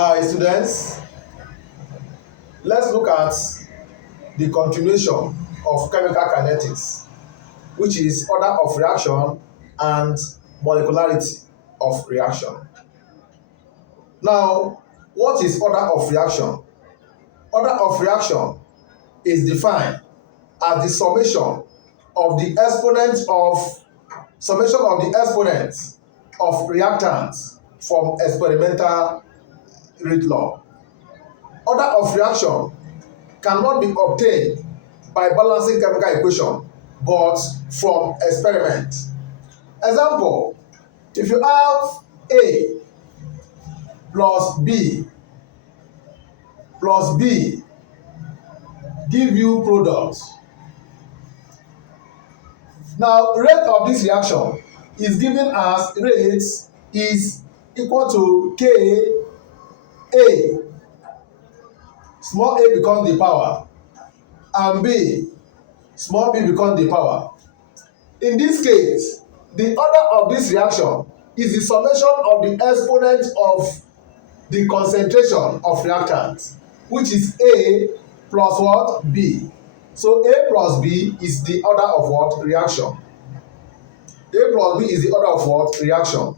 Hi students, let's look at the continuation of chemical kinetics, which is order of reaction and molecularity of reaction. Now, what is order of reaction? Order of reaction is defined as the summation of the exponents of reactants from experimental rate law. Order of reaction cannot be obtained by balancing chemical equation but from experiment. Example, if you have A plus B give you product. Now rate of this reaction is given as rate is equal to Ka. Small a becomes the power and B small b becomes the power. In this case, the order of this reaction is the summation of the exponent of the concentration of reactant, which is A plus what? B. So A plus B is the order of what? Reaction. A plus B is the order of what? Reaction.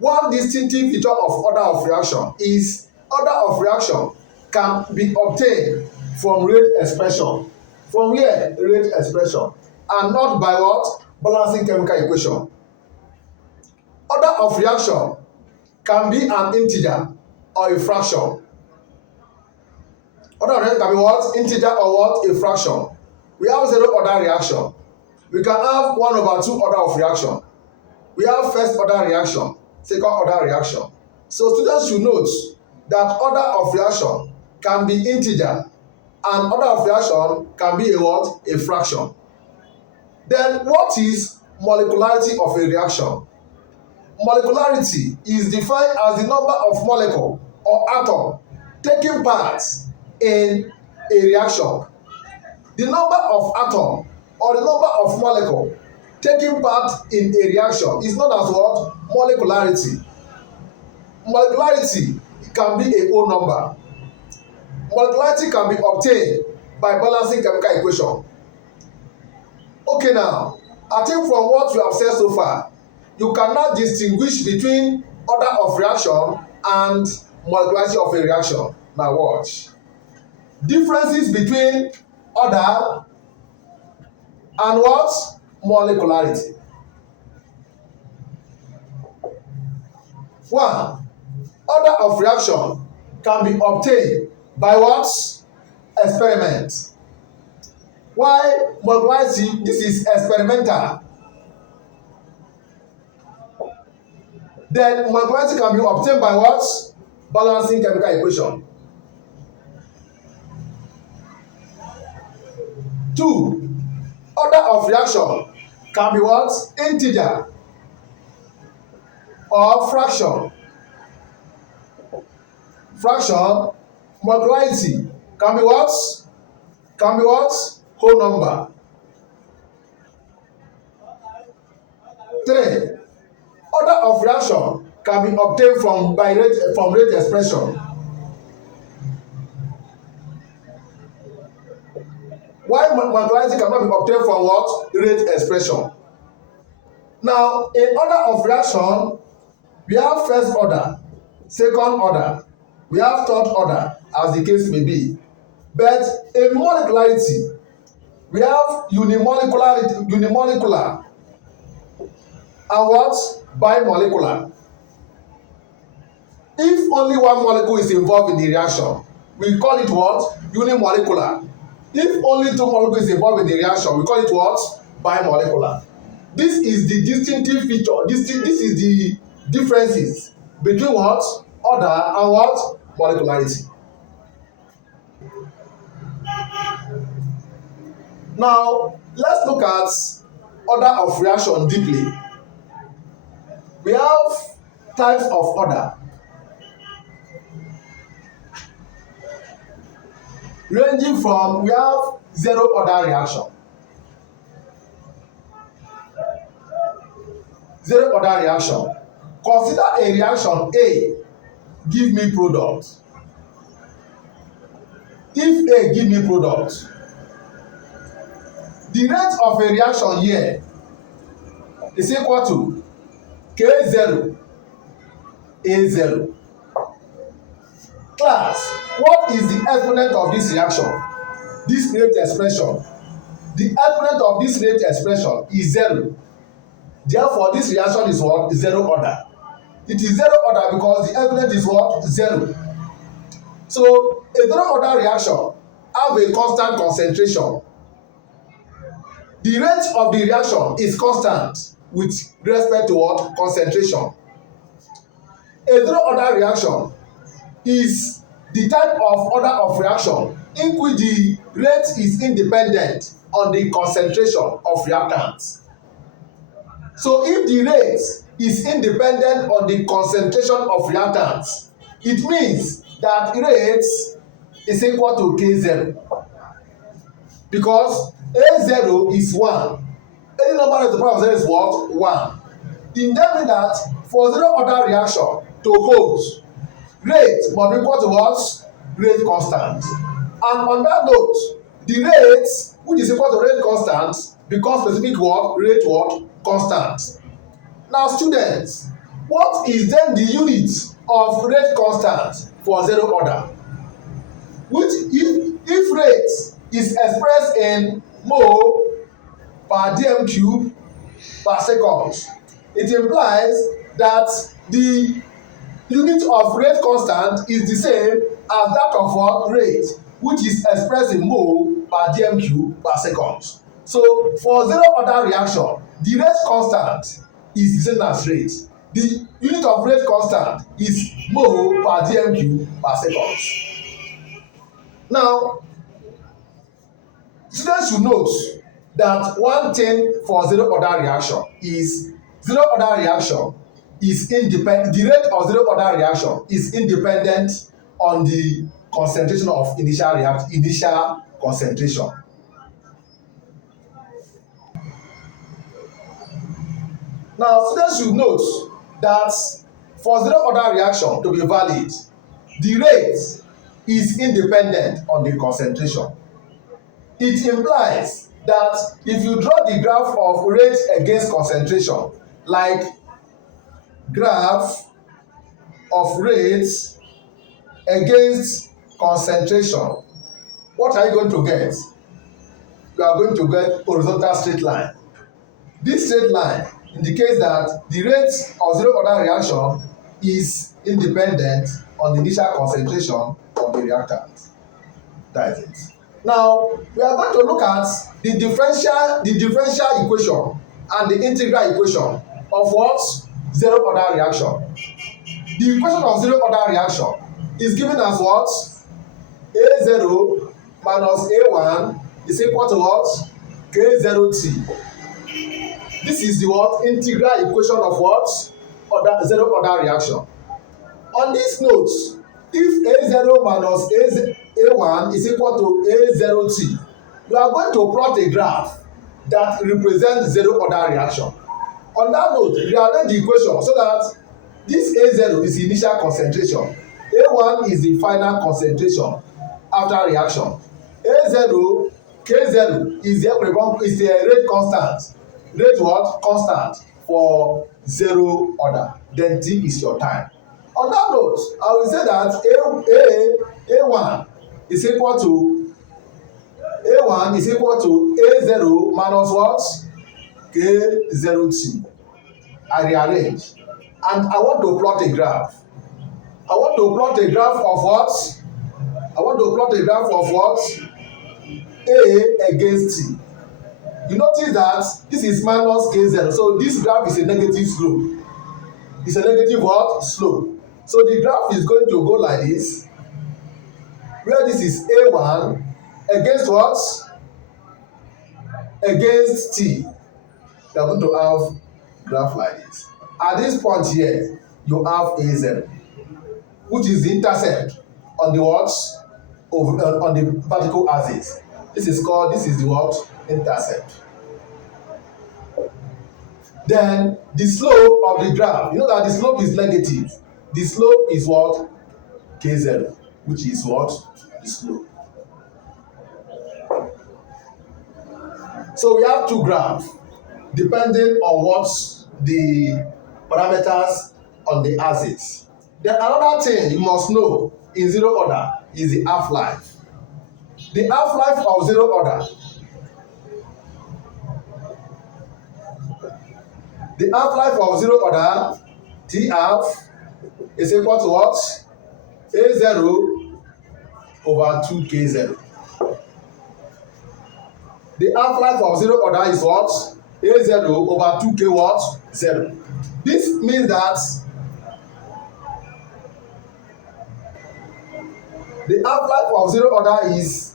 One distinctive feature of order of reaction is order of reaction can be obtained from rate expression. From where? Rate expression. And not by what? Balancing chemical equation. Order of reaction can be an integer or a fraction. Order of reaction can be what? Integer or what? A fraction. We have zero order reaction. We can have 1/2 order of reaction. We have first order reaction, second order reaction. So students should note that order of reaction can be integer and order of reaction can be a what? A fraction. Then what is molecularity of a reaction? Molecularity is defined as the number of molecule or atom taking part in a reaction. The number of atom or the number of molecule taking part in a reaction is known as what? Molecularity. Molecularity can be a whole number. Molecularity can be obtained by balancing chemical equation. Okay, now, I think from what we have said so far, you cannot distinguish between order of reaction and molecularity of a reaction. Now watch. Differences between order and what? Molecularity. One, order of reaction can be obtained by what? Experiment. Why molecularity? This is experimental. Then molecularity can be obtained by what? Balancing chemical equation. Two, order of reaction can be what? Integer or fraction. Fraction, molecularity can be what? Can be what? Whole number. 3, order of reaction can be obtained from rate expression. Why molecularity cannot be obtained from what? Rate expression. Now, in order of reaction, we have first order, second order, we have third order, as the case may be. But in molecularity, we have unimolecular and what? Bimolecular. If only one molecule is involved in the reaction, we call it what? Unimolecular. If only 2 molecules is involved in the reaction, we call it what? Bimolecular. This is the distinctive feature. This is the differences between what? Order and what? Molecularity. Now, let's look at order of reaction deeply. We have types of order. Ranging from, we have zero order reaction. Zero order reaction. Consider a reaction A give me product, if A give me product, the rate of a reaction here is equal to K0 A0. Class, what is the exponent of this reaction? This rate expression. The exponent of this rate expression is 0. Therefore, this reaction is what? Zero order. It is zero order because the exponent is what? 0. So, a zero order reaction have a constant concentration. The rate of the reaction is constant with respect to what? Concentration. A zero order reaction is the type of order of reaction in which the rate is independent on the concentration of reactants. So if the rate is independent on the concentration of reactants, it means that rate is equal to K0 because A0 is 1. Any number at the power of 0 is what? 1. In that means that for zero order reaction to hold, rate must be equal to what? Rate constant. And on that note, the rate which is equal to rate constant becomes specific what? Rate what? Constant. Now students, what is then the unit of rate constant for zero order? Which if rate is expressed in mole per dm cube per second, it implies that the unit of rate constant is the same as that of what? Rate, which is expressed in mole per dm cube per second. So for zero order reaction, the rate constant is the same as rate. The unit of rate constant is mole per dm cube per second. Now, students should note that one thing for zero order reaction is zero order reaction is independent. The rate of zero order reaction is independent on the concentration of initial concentration. Now, students should note that for zero order reaction to be valid, the rate is independent on the concentration. It implies that if you draw the graph of rate against concentration, like graph of rate against concentration, what are you going to get? You are going to get horizontal straight line. This straight line indicates that the rate of zero order reaction is independent on the initial concentration of the reactant. That is it. Now, we are going to look at the differential equation and the integral equation of what? Zero order reaction. The equation of zero order reaction is given as what? A0 minus A1 is equal to what? K0T. This is the what? Integral equation of what? Zero order reaction. On this note, if A0 minus A1 is equal to A0T, we are going to plot a graph that represents zero order reaction. On that note, rearrange the equation so that this A0 is the initial concentration, A1 is the final concentration after reaction, A0, K0 is the rate constant. Rate what? Constant for zero order. Then T is your time. On that note, I will say that A1 is equal to A0 minus what? K0T. I rearrange. And I want to plot a graph. I want to plot a graph of what? A against T. You notice that this is minus K0. So this graph is a negative slope. It's a negative what? Slope. So the graph is going to go like this, where this is A1 against what? Against T. You are going to have graph like this. At this point here, you have A0, which is the intercept on the what? On the vertical axis. This is the what? Intercept. Then the slope of the graph, you know that the slope is negative. The slope is what? K0, which is what? The slope. So we have two graphs depending on what the parameters on the axis. Then another thing you must know in zero order is the half-life. The half-life of zero order. The half-life of zero order, T half, is equal to what? A0 over 2K0. The half-life of zero order is what? A0 over 2K what? 0. This means that the half-life of zero order is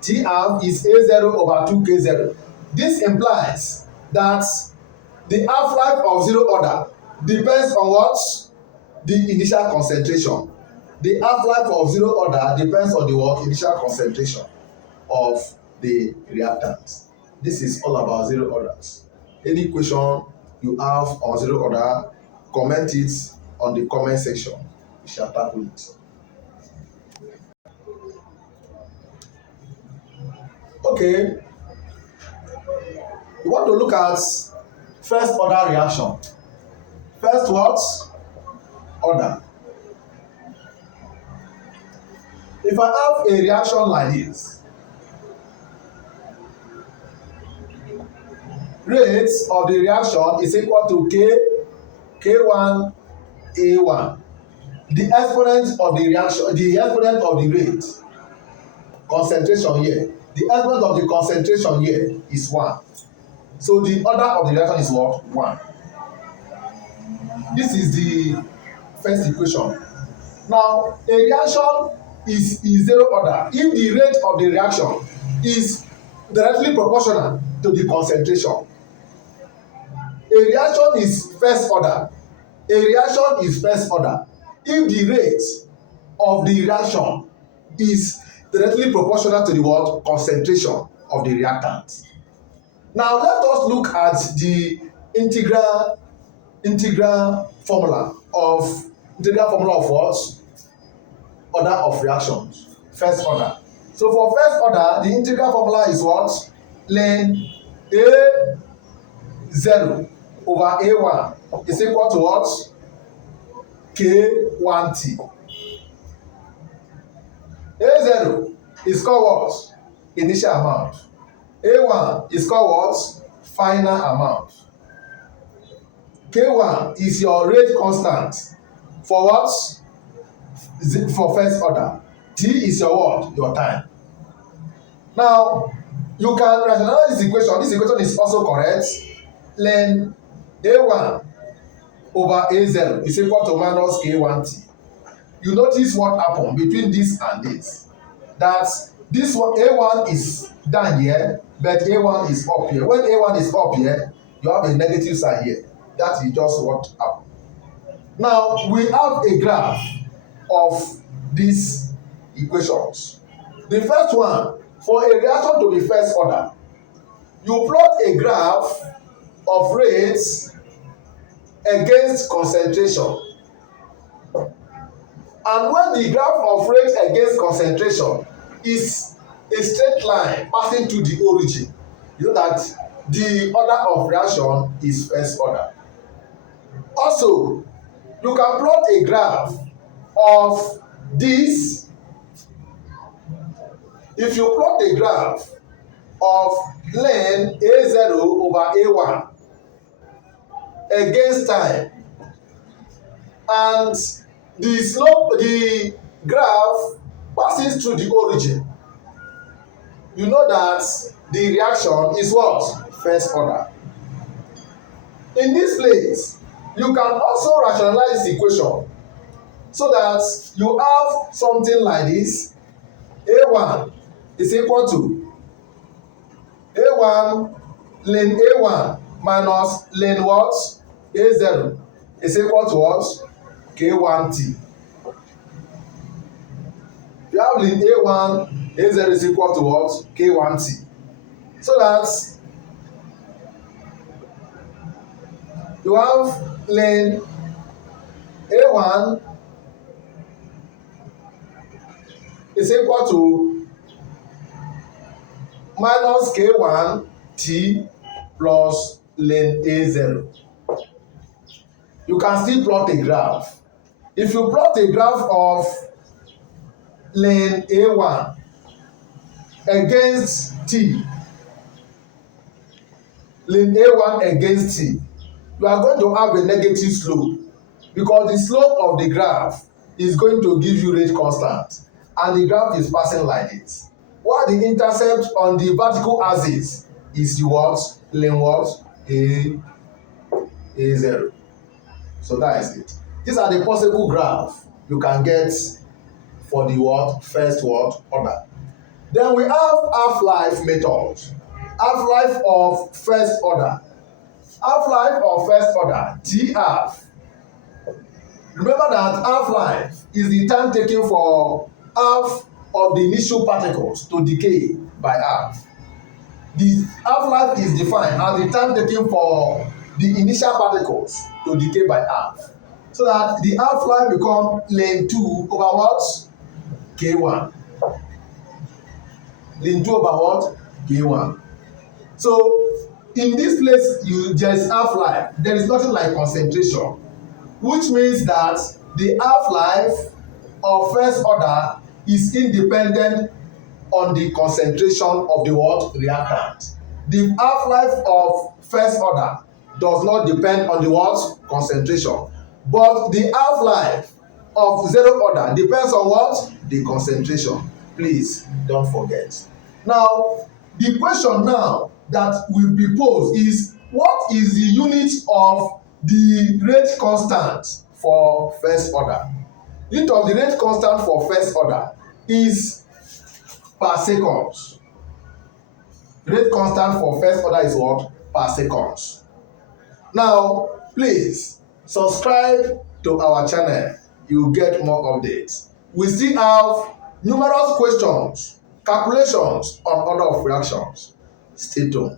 T half is A0 over 2K0. This implies that the half-life of zero order depends on what? The initial concentration. The half-life of zero order depends on the what? Initial concentration of the reactant. This is all about zero orders. Any question you have on zero order, comment it on the comment section. We shall tackle it. Okay, you want to look at first order reaction. First what? Order. If I have a reaction like this, rate of the reaction is equal to K1 A1. The exponent of the reaction, the exponent of the rate, concentration here, the exponent of the concentration here is 1. So the order of the reaction is what? 1. This is the first equation. Now, a reaction is zero order if the rate of the reaction is directly proportional to the concentration. A reaction is first order. A reaction is first order if the rate of the reaction is directly proportional to the what? Concentration of the reactant. Now let us look at the integral formula of what? Order of reactions. First order. So for first order, the integral formula is what? Ln A0 over A1 is equal to what? K1T. A0 is called what? Initial amount. A1 is called what? Final amount. K1 is your rate constant for what? For first order. T is your what? Your time. Now, you can rationalize this equation. This equation is also correct. Ln A1 over A0 is equal to minus K1T. You notice what happened between this and this. That this one, A1 is down here, but A1 is up here. When A1 is up here, you have a negative sign here. That is just what happened. Now, we have a graph of these equations. The first one, for a reaction to be first order, you plot a graph of rates against concentration. And when the graph of rate against concentration is a straight line passing to the origin, you know that the order of reaction is first order. Also, you can plot a graph of this. If you plot a graph of ln A0 over A1 against time, and the graph passes through the origin, you know that the reaction is what? First order. In this place, you can also rationalize the equation so that you have something like this. A1 is equal to A1 ln A1 minus ln what? A0 is equal to what? K1T. You have ln A1, A0 is equal to what? K1T. So that you have ln A1 is equal to minus K1 T plus ln A0. You can still plot a graph. If you plot a graph of ln A1 against T, ln A1 against T, you are going to have a negative slope because the slope of the graph is going to give you rate constant and the graph is passing like this. While the intercept on the vertical axis is the what? Ln what? A0. So that is it. These are the possible graph you can get for the what? First what? Order. Then we have half-life method. Half-life of first order. Half-life of first order, T half. Remember that half-life is the time taken for half of the initial particles to decay by half. The half-life is defined as the time taken for the initial particles to decay by half. So that the half-life become ln 2 over what? K1. Ln 2 over what? K1. So in this place, there is half-life. There is nothing like concentration, which means that the half-life of first order is independent on the concentration of the what? Reactant. The half-life of first order does not depend on the what? Concentration. But the half-life of zero order depends on what? The concentration. Please don't forget. Now, the question now that will be posed is, what is the unit of the rate constant for first order? Unit of the rate constant for first order is per seconds. Rate constant for first order is what? Per seconds. Now, please subscribe to our channel. You get more updates. We still have numerous questions, calculations on order of reactions. Stay tuned.